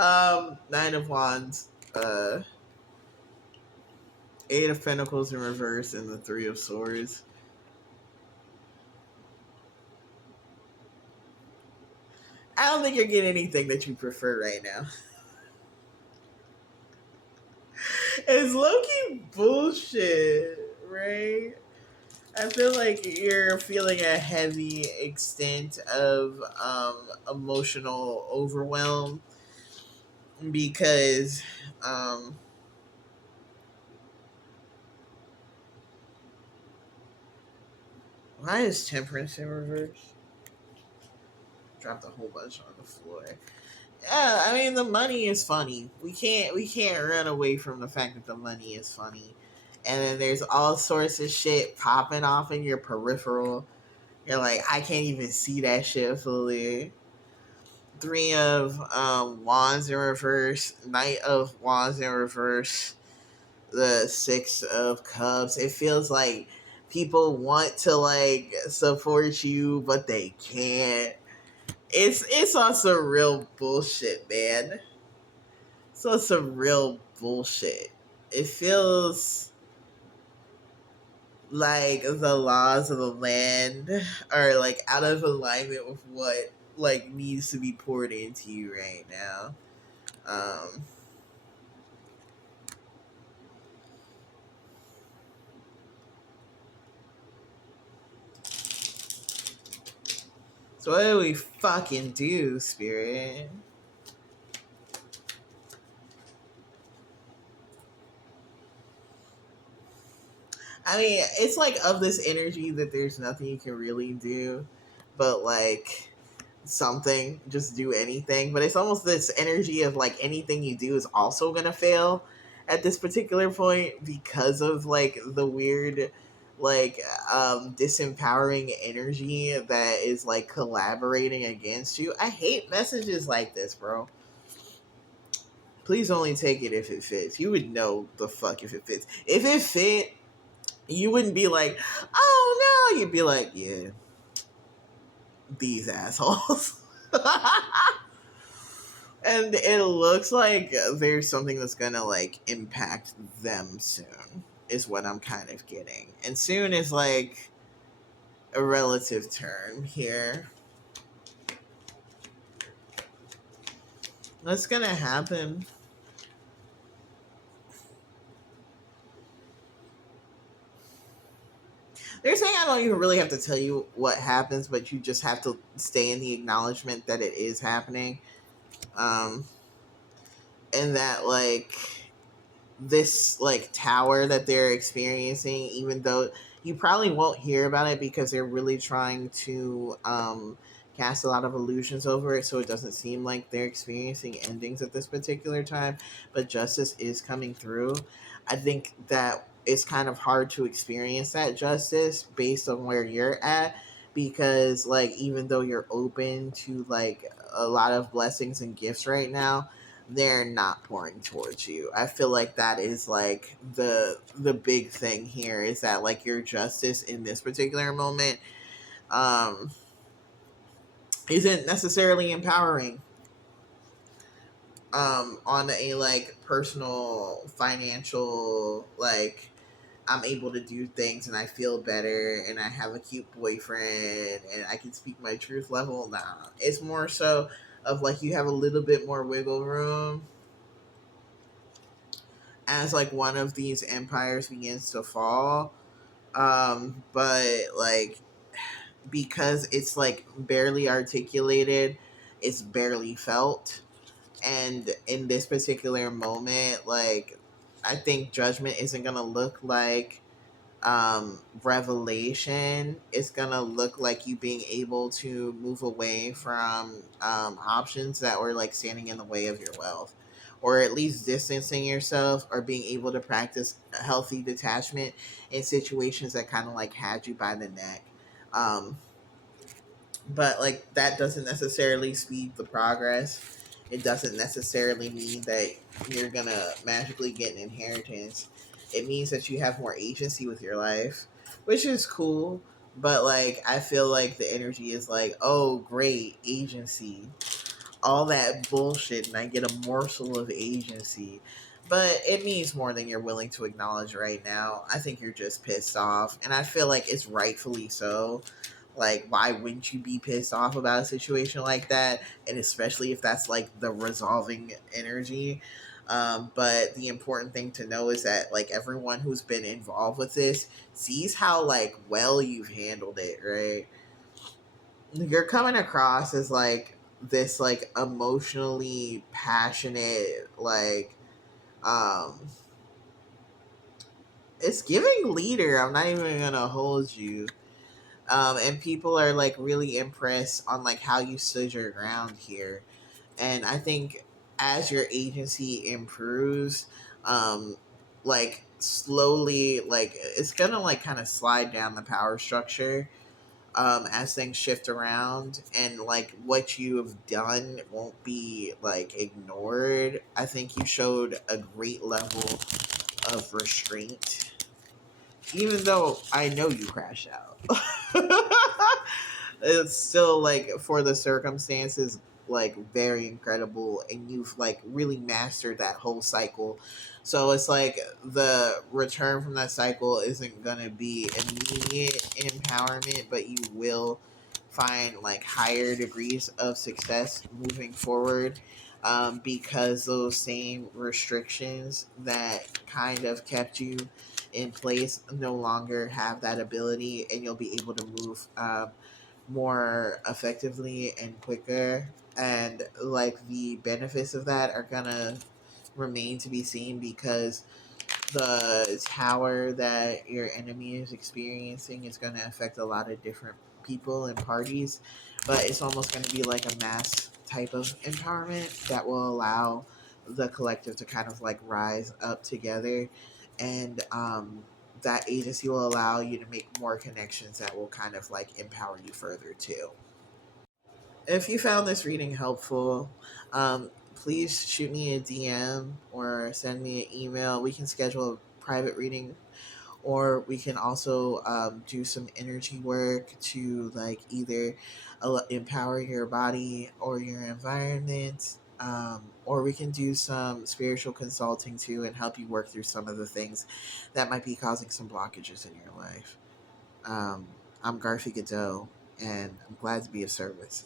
Nine of Wands, Eight of Pentacles in reverse, and the Three of Swords. I don't think you're getting anything that you prefer right now. It's low-key bullshit, right? I feel like you're feeling a heavy extent of emotional overwhelm because why is Temperance in reverse? Dropped a whole bunch on the floor. Yeah, I mean the money is funny. We can't run away from the fact that the money is funny. And then there's all sorts of shit popping off in your peripheral. You're like, I can't even see that shit fully. Three of Wands in reverse, Knight of Wands in reverse, the Six of Cups. It feels like people want to like support you, but they can't. It's on some real bullshit, man. It's on some real bullshit. It feels like the laws of the land are like out of alignment with what like needs to be poured into you right now. Um, so what do we fucking do, Spirit? I mean, it's like of this energy that there's nothing you can really do, but like something, just do anything. But it's almost this energy of like anything you do is also gonna fail at this particular point because of like the weird like disempowering energy that is like collaborating against you. I hate messages like this, bro. Please only take it if it fits. You would know the fuck if it fits. If it fit, you wouldn't be like, oh no. You'd be like, yeah, these assholes. And it looks like there's something that's gonna like impact them soon, is what I'm kind of getting. And soon is like a relative term here. What's gonna happen? They're saying I don't even really have to tell you what happens, but you just have to stay in the acknowledgement that it is happening. Um, and that like this like tower that they're experiencing, even though you probably won't hear about it because they're really trying to cast a lot of illusions over it so it doesn't seem like they're experiencing endings at this particular time, but justice is coming through. I think that it's kind of hard to experience that justice based on where you're at, because like even though you're open to like a lot of blessings and gifts right now, they're not pouring towards you. I feel like that is like the big thing here, is that like your justice in this particular moment um isn't necessarily empowering on a like personal financial like I'm able to do things and I feel better and I have a cute boyfriend and I can speak my truth level. Nah, it's more so of like you have a little bit more wiggle room as like one of these empires begins to fall. But like because it's like barely articulated, it's barely felt. And in this particular moment, like I think judgment isn't gonna look like revelation. It's gonna look like you being able to move away from options that were like standing in the way of your wealth, or at least distancing yourself, or being able to practice a healthy detachment in situations that kind of like had you by the neck. um, but like that doesn't necessarily speed the progress. It doesn't necessarily mean that you're gonna magically get an inheritance. It means that you have more agency with your life, which is cool. But like I feel like the energy is like, oh great, agency. all that bullshit and I get a morsel of agency. But it means more than you're willing to acknowledge right now. I think you're just pissed off. And I feel like it's rightfully so. Like, why wouldn't you be pissed off about a situation like that? And especially if that's like the resolving energy. But the important thing to know is that like everyone who's been involved with this sees how like well you've handled it, right? You're coming across as like this like emotionally passionate like um it's giving leader. I'm not even gonna hold you. And people are like really impressed on like how you stood your ground here. And I think as your agency improves, like slowly like it's gonna like kind of slide down the power structure as things shift around, and like what you have done won't be like ignored. I think you showed a great level of restraint, even though I know you crash out. It's still like for the circumstances like very incredible, and you've like really mastered that whole cycle. So it's like the return from that cycle isn't gonna be immediate empowerment, but you will find like higher degrees of success moving forward, because those same restrictions that kind of kept you in place no longer have that ability, and you'll be able to move more effectively and quicker. And like the benefits of that are gonna remain to be seen, because the tower that your enemy is experiencing is going to affect a lot of different people and parties, but it's almost going to be like a mass type of empowerment that will allow the collective to kind of like rise up together. And that agency will allow you to make more connections that will kind of like empower you further too. If you found this reading helpful, please shoot me a DM or send me an email. We can schedule a private reading, or we can also do some energy work to like either empower your body or your environment. Or we can do some spiritual consulting too and help you work through some of the things that might be causing some blockages in your life. Um, I'm Garfi Godot, and I'm glad to be of service.